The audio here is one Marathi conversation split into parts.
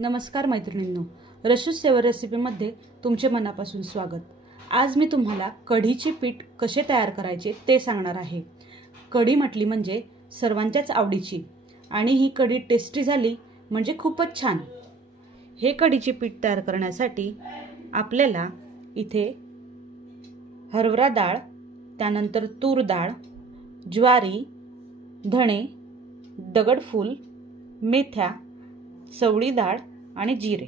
नमस्कार मैत्रिणींनो, रशूस सेवर रेसिपीमध्ये तुमचे मनापासून स्वागत। आज मी तुम्हाला कढीचे पीठ कसे तयार करायचे ते सांगणार आहे। कढी म्हटली म्हणजे सर्वांच्याच आवडीची आणि ही कढी टेस्टी झाली म्हणजे खूपच छान। हे कढीचे पीठ तयार करण्यासाठी आपल्याला इथे हरभरा डाळ, त्यानंतर तूर डाळ, ज्वारी, धणे, दगडफूल, मेथ्या, चवळी डाळ आणि जिरे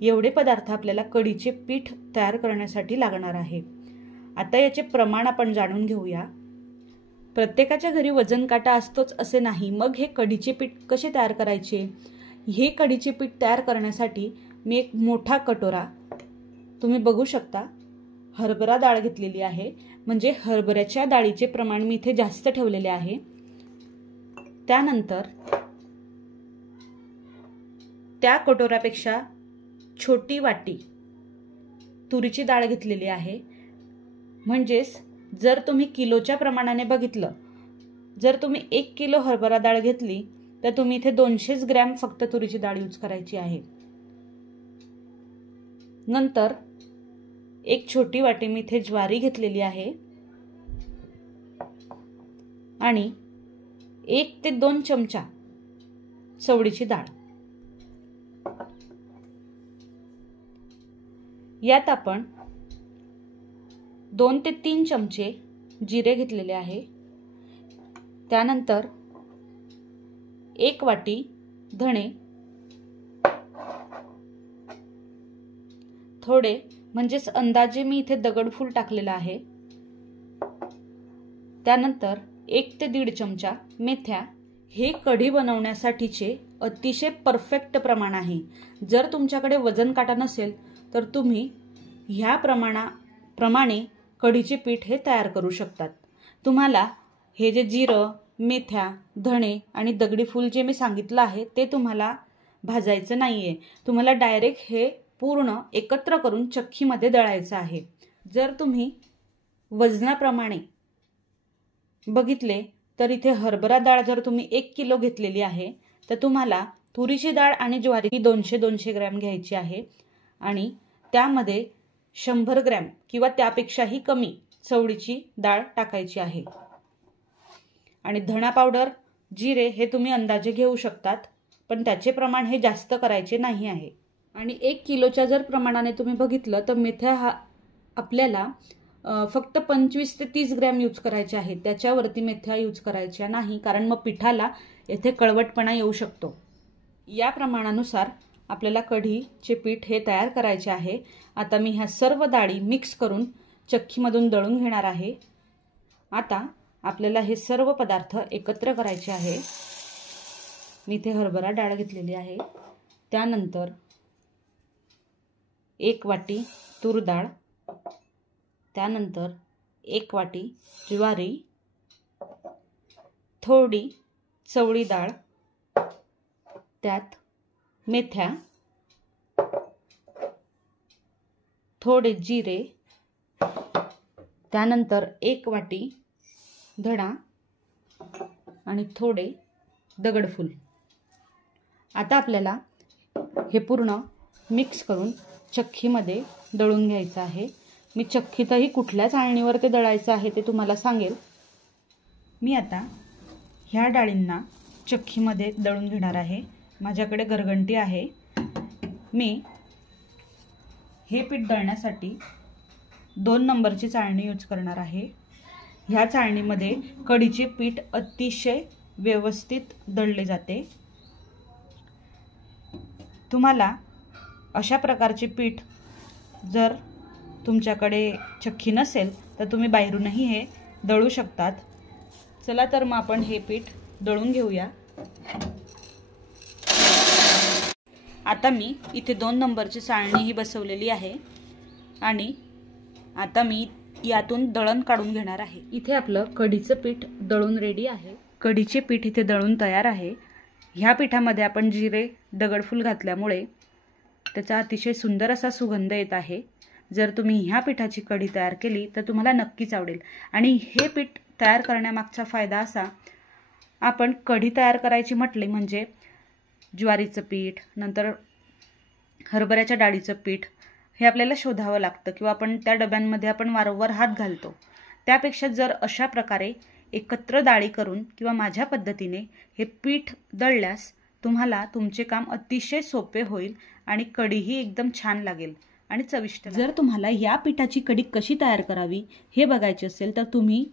एवढे पदार्थ आपल्याला कढीचे पीठ तयार करण्यासाठी लागणार आहे। आता याचे प्रमाण आपण जाणून घेऊया। प्रत्येकाच्या घरी वजन काटा असतोच असे नाही, मग हे कढीचे पीठ कसे तयार करायचे? हे कढीचे पीठ तयार करण्यासाठी मी एक मोठा कटोरा, तुम्ही बघू शकता, हरभरा डाळ घेतलेली आहे। म्हणजे हरभऱ्याच्या डाळीचे प्रमाण मी इथे जास्त ठेवलेले आहे। त्यानंतर त्या कटोऱ्यापेक्षा छोटी वाटी तुरीची डाळ घेतलेली आहे। म्हणजेच जर तुम्ही किलोच्या प्रमाणाने बघितलं, जर तुम्ही 1 किलो हरभरा डाळ घेतली तर तुम्ही इथे 200 ग्रॅम फक्त तुरीची डाळ यूज करायची आहे। नंतर एक छोटी वाटी मी इथे ज्वारी घेतलेली आहे आणि 1 ते 2 चमचा चवळीची डाळ। यात आपण 2 ते 3 चमचे जिरे घेतलेले आहे। त्यानंतर 1 वाटी धणे, थोडे म्हणजेच अंदाजे मी इथे दगडफूल टाकलेला आहे। त्यानंतर 1 ते 1.5 चमचा मेथ्या। हे कढी बनवण्यासाठीचे अतिशय परफेक्ट प्रमाण आहे। जर तुमच्याकडे वजन काटा नसेल तर तुम्ही ह्या प्रमाणे कढीचे पीठ हे तयार करू शकतात। तुम्हाला हे जे जिरं, मेथ्या, धणे आणि दगडी फूल जे मी सांगितलं आहे ते तुम्हाला भाजायचं नाहीये। तुम्हाला डायरेक्ट हे पूर्ण एकत्र करून चक्कीमध्ये दळायचं आहे। जर तुम्ही वजनाप्रमाणे बघितले तर इथे हरभरा डाळ जर तुम्ही 1 किलो घेतलेली आहे तर तुम्हाला तुरीची डाळ आणि ज्वारी 200 ग्रॅम घ्यायची आहे आणि त्यामध्ये 100 ग्रॅम किंवा त्यापेक्षाही कमी चवळीची डाळ टाकायची आहे। आणि धणा पावडर, जिरे हे तुम्ही अंदाजे घेऊ शकतात, पण त्याचे प्रमाण हे जास्त करायचे नाही आहे। आणि 1 किलोच्या जर प्रमाणाने तुम्ही बघितलं तर मेथ्या हा आपल्याला फक्त 25 ते 30 ग्रॅम यूज करायचे आहे। त्याच्यावरती मेथ्या यूज करायच्या नाही, कारण मग पिठाला येथे कळवटपणा येऊ शकतो। या प्रमाणानुसार आपल्याला कढीचे पीठ हे तयार करायचे आहे। आता मी ह्या सर्व डाळी मिक्स करून चक्कीमधून दळून घेणार आहे। आता आपल्याला हे सर्व पदार्थ एकत्र करायचे आहे। मी इथे हरभरा डाळ घेतलेली आहे, त्यानंतर 1 वाटी तूर डाळ, त्यानंतर 1 वाटी ज्वारी, थोडी चवळी डाळ, त्यात मेथ्या, थोडे जिरे, त्यानंतर 1 वाटी धणा आणि थोडे दगडफूल। आता आपल्याला हे पूर्ण मिक्स करून चक्कीमध्ये दळून घ्यायचं आहे। मी चक्कीतही कुठल्या चाळणीवर ते दळायचं आहे ते तुम्हाला सांगेल। मी आता ह्या डाळींना चक्कीमध्ये दळून घेणार आहे। माझ्याकडे गरगंटी आहे। मी हे पीठ दळण्यासाठी 2 नंबरची चाळणी यूज करणार आहे। ह्या चाळणीमध्ये कढीचे पीठ अतिशय व्यवस्थित दळले जाते। तुम्हाला अशा प्रकारचे पीठ जर तुमच्याकडे चक्की नसेल तर तुम्ही बाहेरूनही हे दळू शकतात। चला तर मग आपण हे पीठ दळून घेऊया। आता मी इथे 2 नंबरची चाळणी ही बसवलेली आहे आणि आता मी यातून दळण काढून घेणार आहे। इथे आपलं कढीचं पीठ दळून रेडी आहे। कढीचे पीठ इथे दळून तयार आहे। ह्या पिठामध्ये आपण जिरे, दगडफूल घातल्यामुळे त्याचा अतिशय सुंदर असा सुगंध येत आहे। जर तुम्ही ह्या पिठाची कढी तयार केली तर तुम्हाला नक्कीच आवडेल। आणि हे पीठ तयार करण्यामागचा फायदा असा, आपण कढी तयार करायची म्हटली म्हणजे ज्वारीचं पीठ, नंतर हरभऱ्याच्या डाळीचं पीठ हे आपल्याला शोधावं लागतं किंवा आपण त्या डब्यांमध्ये आपण वारंवार हात घालतो. त्यापेक्षा जर अशा प्रकारे एकत्र डाळी करून किंवा माझ्या पद्धतीने हे पीठ दळल्यास तुम्हाला तुमचे काम अतिशय सोपे होईल आणि कढीही एकदम छान लागेल आणि चविष्ट. जर तुम्हाला या पिठाची कढी कशी तयार करावी हे बघायचे असेल तर तुम्ही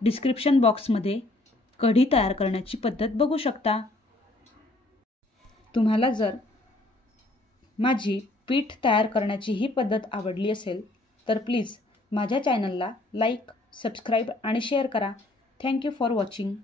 डिस्क्रिप्शन बॉक्समध्ये कढी तयार करण्याची पद्धत बघू शकता. तुम्हाला जर माझी पीठ तयार करण्याची ही पद्धत आवडली असेल तर प्लीज माझ्या चॅनलला लाईक, सबस्क्राईब आणि शेअर करा. Thank you for watching.